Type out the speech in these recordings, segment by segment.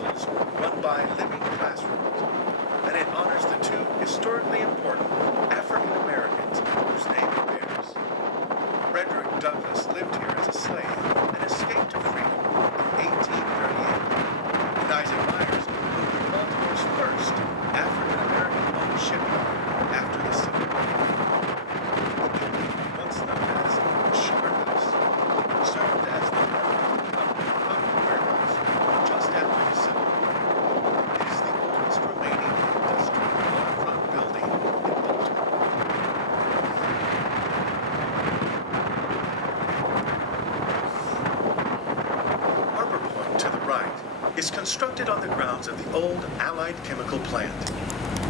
vessels run by living classrooms, and it honors the two historically important African Americans whose name it bears. Frederick Douglass lived here as a slave and escaped to freedom in 1838, and Isaac Myers opened Baltimore's first African American-owned shipyard after the Civil War. The building, once known as the Sugar House, served as the Baltimore Company Coffee Warehouse just after the Civil War. It is the oldest remaining industrial waterfront building in Baltimore. Harbor Point to the right is constructed on the grounds of the old Allied Chemical Plant.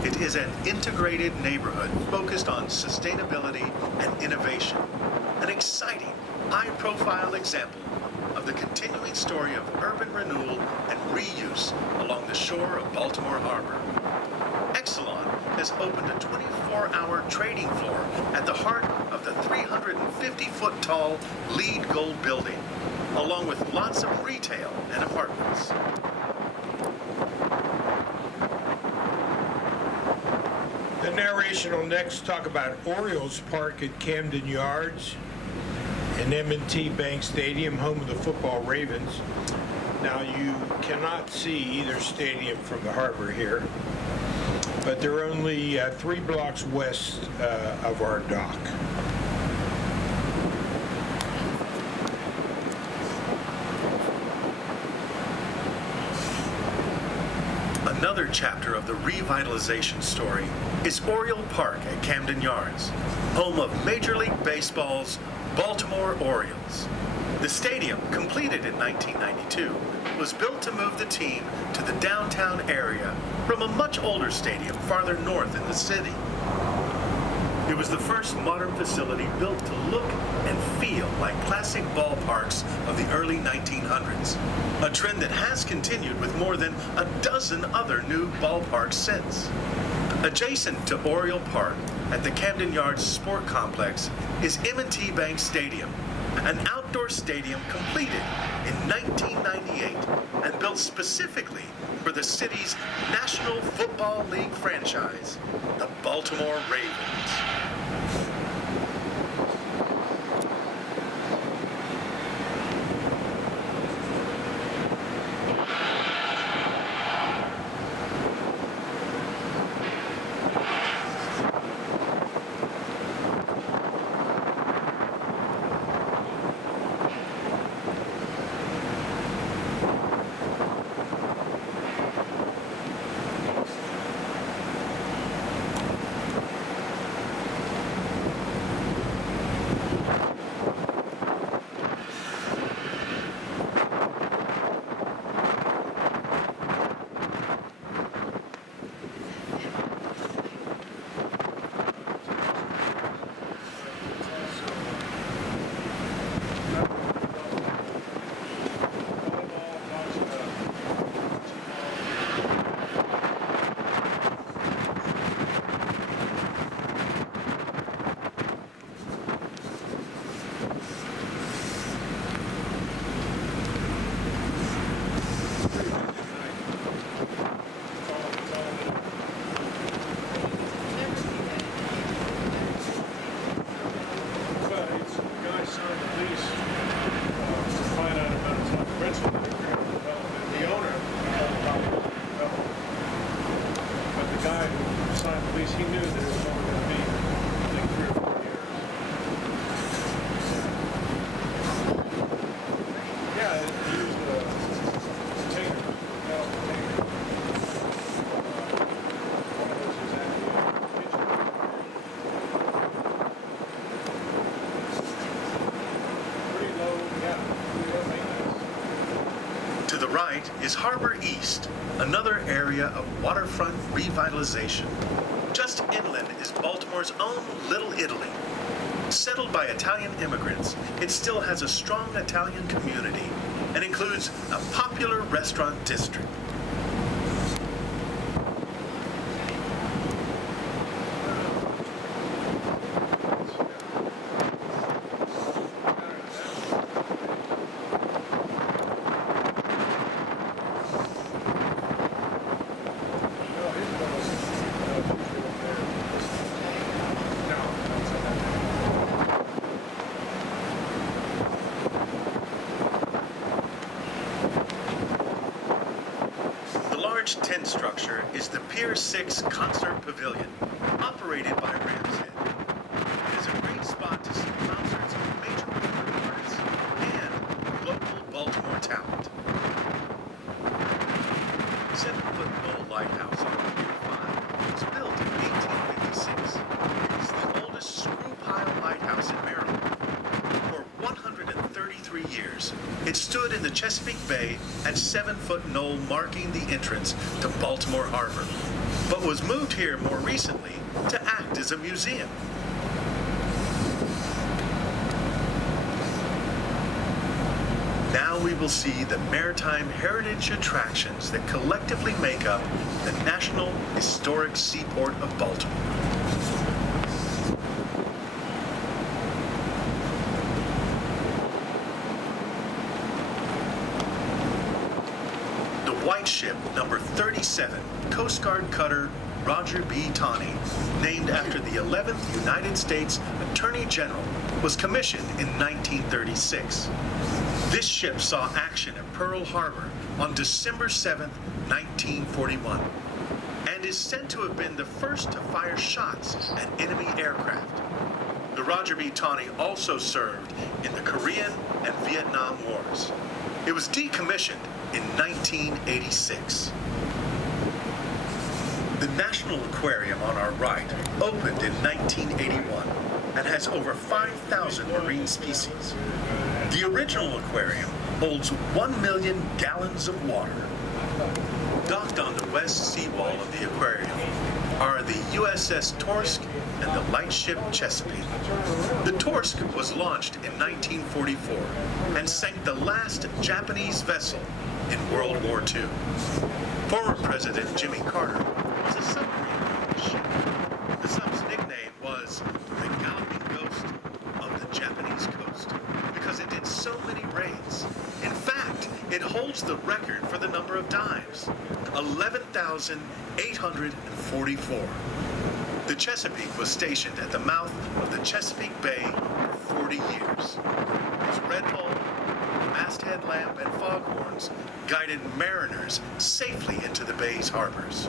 It is an integrated neighborhood focused on sustainability and innovation, an exciting, high-profile example of the continuing story of urban renewal and reuse along the shore of Baltimore Harbor. Exelon has opened a 24-hour trading floor at the heart of the 350-foot-tall LEED Gold building, along with lots of retail and apartments. The narration will next talk about Orioles Park at Camden Yards and M&T Bank Stadium, home of the football Ravens. Now, you cannot see either stadium from the harbor here, but they're only 3 blocks west of our dock. Another chapter of the revitalization story is Oriole Park at Camden Yards, home of Major League Baseball's Baltimore Orioles. The stadium, completed in 1992, was built to move the team to the downtown area from a much older stadium farther north in the city. It was the first modern facility built to look and feel like classic ballparks of the early 1900s, a trend that has continued with more than a dozen other new ballparks since. Adjacent to Oriole Park at the Camden Yards Sport Complex is M&T Bank Stadium, an outdoor stadium completed in 1998 and built specifically for the city's National Football League franchise, the Baltimore Ravens. To the right is Harbor East, another area of waterfront revitalization. Just inland is Baltimore's own Little Italy. Settled by Italian immigrants, it still has a strong Italian community and includes a popular restaurant district. large tent structure is the Pier 6 Concert Pavilion, operated by Ramshead. It is a great spot to see concerts of major recording artists and local Baltimore talent. 7-foot Knoll Lighthouse on Pier 5 was built in 1856. It is the oldest screw-pile lighthouse in Maryland. For 133 years, it stood in the Chesapeake Bay at 7-foot knoll marking the entrance to Baltimore Harbor, but was moved here more recently to act as a museum. Now we will see the maritime heritage attractions that collectively make up the National Historic Seaport of Baltimore. The White Ship number 37, Coast Guard cutter Roger B. Taney, named after the 11th United States Attorney General, was commissioned in 1936. This ship saw action at Pearl Harbor on December 7, 1941, and is said to have been the first to fire shots at enemy aircraft. The Roger B. Taney also served in the Korean and Vietnam Wars. It was decommissioned in 1986. The National Aquarium on our right opened in 1981 and has over 5,000 marine species. The original aquarium holds 1 million gallons of water. Docked on the west seawall of the aquarium are the USS Torsk and the lightship Chesapeake. The Torsk was launched in 1944 and sank the last Japanese vessel in World War II. Former President Jimmy Carter was a submarine on the ship. The sub's nickname was the Galloping Ghost of the Japanese coast because it did so many raids. In fact, it holds the record for the number of dives, 11,844. The Chesapeake was stationed at the mouth of the Chesapeake Bay for 40 years. Its red hull, masthead lamp, and foghorns guided mariners safely into the bay's harbors.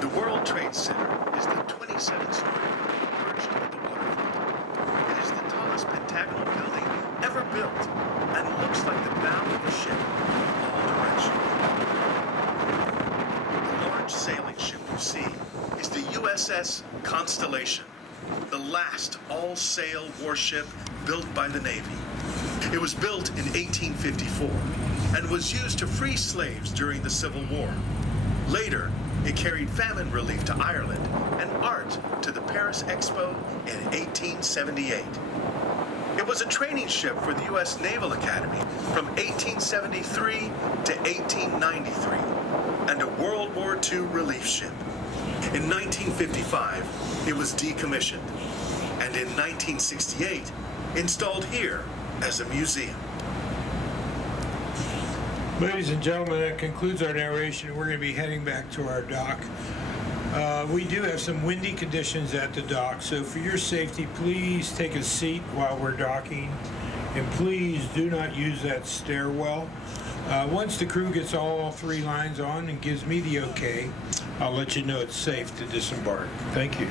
The World Trade Center is the 27-story building perched at the waterfront. It is the tallest pentagonal building ever built and looks like the bow of a ship in all directions. The large sailing ship you see is the USS Constellation, the last all-sail warship built by the Navy. It was built in 1854 and was used to free slaves during the Civil War. Later, it carried famine relief to Ireland and art to the Paris Expo in 1878. It was a training ship for the U.S. Naval Academy from 1873 to 1893 and a World War II relief ship. In 1955, it was decommissioned, and in 1968, installed here as a museum. Ladies and gentlemen, that concludes our narration. We're going to be heading back to our dock. We do have some windy conditions at the dock, so for your safety, please take a seat while we're docking, and please do not use that stairwell. Once the crew gets all 3 lines on and gives me the okay, I'll let you know it's safe to disembark. Thank you.